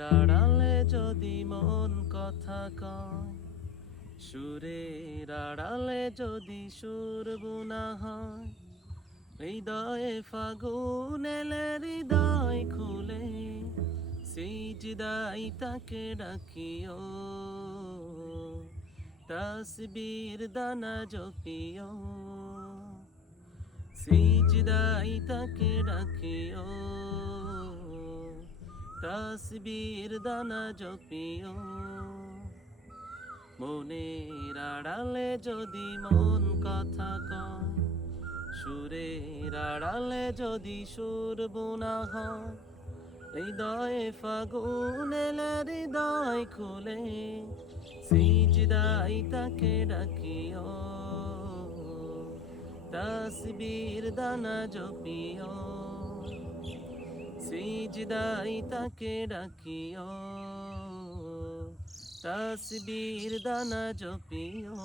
আড়ালে যদি মন কথা কয়, সুরের আড়ালে যদি সুর বোনা হয়, হৃদয়ে ফাগুন এলে হৃদয় খুলে সিজদাই তাকে ডাকিও, তাসবীর দানা জপিও, সিজদাই তাকে ডাকিও, তাসবীর দানা জপিও। মনের আড়ালে যদি মন কথা কয়, সুরের আড়ালে যদি সুর বোনা হয়, হৃদয়ে ফাগুন এলে হৃদয় খুলে সিজদাই তাকে ডাকিও, তাসবীর দানা জপিও, সিজদাই তাকে ডাকিও, তাসবীর দানা জপিও।